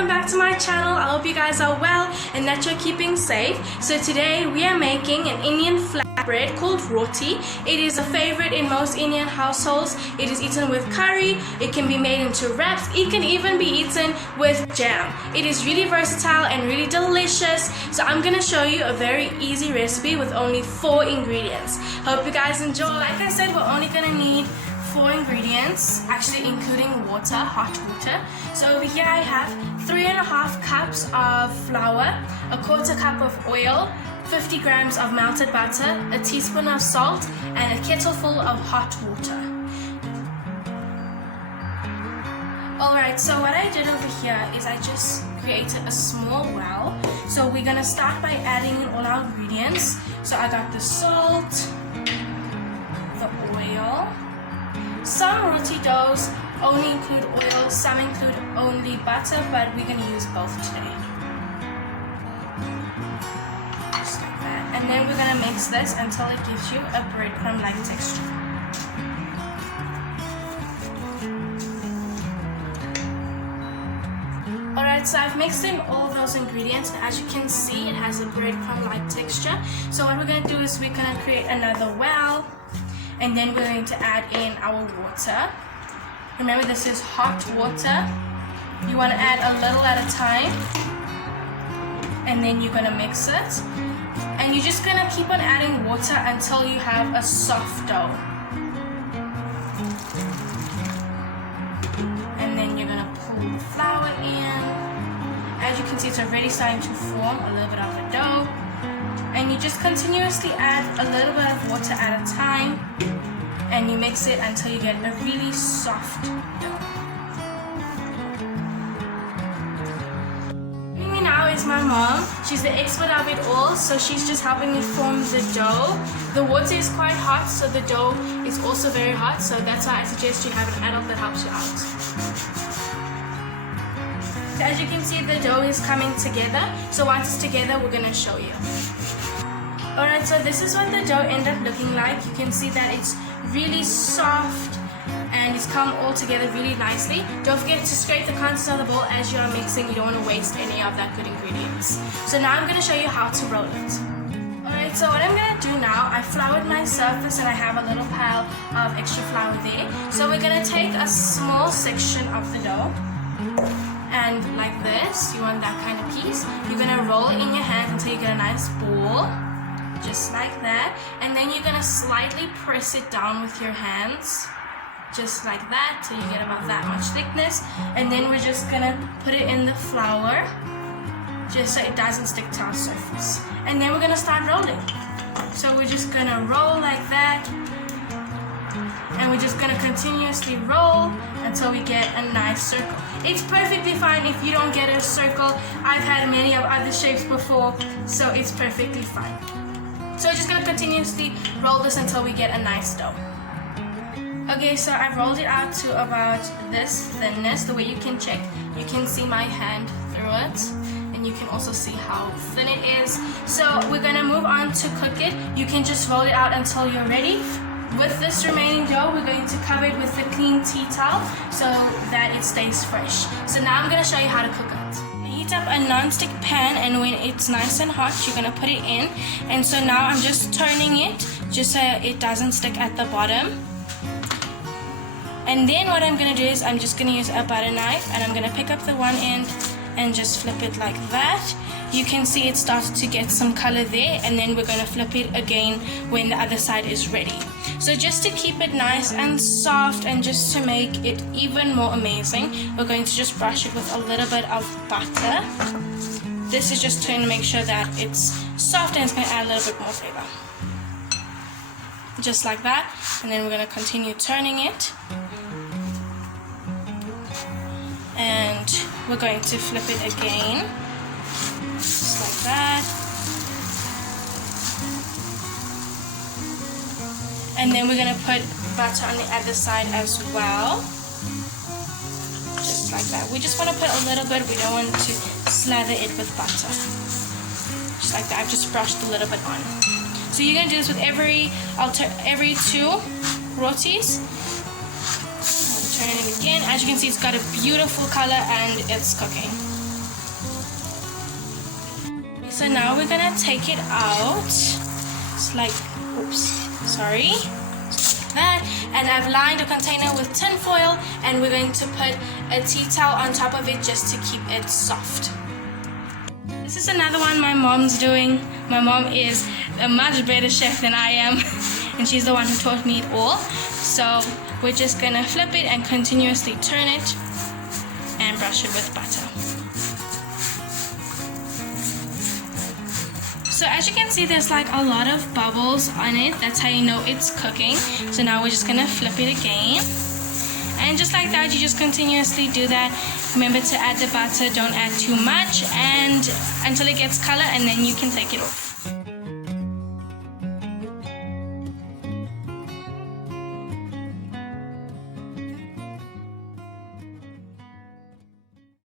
welcome back to my channel. I hope you guys are well and that you're keeping safe. So today we are making an Indian flatbread called Roti. It is a favorite in most Indian households. It is eaten with curry, it can be made into wraps, it can even be eaten with jam. It is really versatile and really delicious. So I'm going to show you a very easy recipe with only 4 ingredients. Hope you guys enjoy. Like I said, we're only going to need 4 ingredients, actually including water, hot water. So over here I have 3.5 cups of flour, a 1/4 cup of oil, 50 grams of melted butter, a teaspoon of salt, and a kettle full of hot water. Alright, so what I did over here is I just created a small well. So we're gonna start by adding in all our ingredients. So I got the salt, the oil. Some roti doughs only include oil, some include only butter, but we're going to use both today. Just like that. And then we're going to mix this until it gives you a breadcrumb-like texture. Alright, so I've mixed in all those ingredients, and as you can see, it has a breadcrumb-like texture. So what we're going to do is we're going to create another well. And then we're going to add in our water. Remember, this is hot water. You want to add a little at a time. And then you're going to mix it. And you're just going to keep on adding water until you have a soft dough. And then you're going to pull the flour in. As you can see, it's already starting to form a little bit of a dough. And you just continuously add a little bit of water at a time, and you mix it until you get a really soft dough. Joining me now is my mom. She's the expert of it all, so she's just helping me form the dough. The water is quite hot, so the dough is also very hot, so that's why I suggest you have an adult that helps you out. As you can see, the dough is coming together, so once it's together, we're going to show you. Alright, so this is what the dough ended up looking like. You can see that it's really soft and it's come all together really nicely. Don't forget to scrape the contents of the bowl as you are mixing. You don't want to waste any of that good ingredients. So now I'm going to show you how to roll it. Alright, so what I'm going to do now, I floured my surface and I have a little pile of extra flour there. So we're going to take a small section of the dough. And like this, you want that kind of piece. You're going to roll it in your hand until you get a nice ball. Just like that. And then you're going to slightly press it down with your hands. Just like that, till you get about that much thickness. And then we're just going to put it in the flour. Just so it doesn't stick to our surface. And then we're going to start rolling. So we're just going to roll like that. And we're just going to continuously roll until we get a nice circle. It's perfectly fine if you don't get a circle. I've had many of other shapes before, so it's perfectly fine. So we're just going to continuously roll this until we get a nice dough. Okay, so I've rolled it out to about this thinness. The way you can check, you can see my hand through it. And you can also see how thin it is. So we're going to move on to cook it. You can just roll it out until you're ready. With this remaining dough, we're going to cover it with a clean tea towel so that it stays fresh. So now I'm going to show you how to cook it. Heat up a non-stick pan, and when it's nice and hot, you're going to put it in. And so now I'm just turning it just so it doesn't stick at the bottom. And then what I'm going to do is I'm just going to use a butter knife, and I'm going to pick up the one end and just flip it like that. You can see it started to get some color there, and then we're going to flip it again when the other side is ready. So just to keep it nice and soft and just to make it even more amazing, we're going to just brush it with a little bit of butter. This is just to make sure that it's soft, and it's going to add a little bit more flavor. Just like that. And then we're going to continue turning it. And we're going to flip it again. Just like that. And then we're going to put butter on the other side as well. Just like that. We just want to put a little bit. We don't want to slather it with butter. Just like that. I've just brushed a little bit on. So you're going to do this with every 2 rotis. Turn it again. As you can see, it's got a beautiful color and it's cooking. So now we're gonna take it out. It's like, oops, sorry. That, and I've lined the container with tin foil, and we're going to put a tea towel on top of it just to keep it soft. This is another one my mom's doing. My mom is a much better chef than I am, and she's the one who taught me it all. So we're just gonna flip it and continuously turn it and brush it with butter. So as you can see, there's like a lot of bubbles on it. That's how you know it's cooking. So now we're just gonna flip it again. And just like that, you just continuously do that. Remember to add the butter, don't add too much, and until it gets color, and then you can take it off.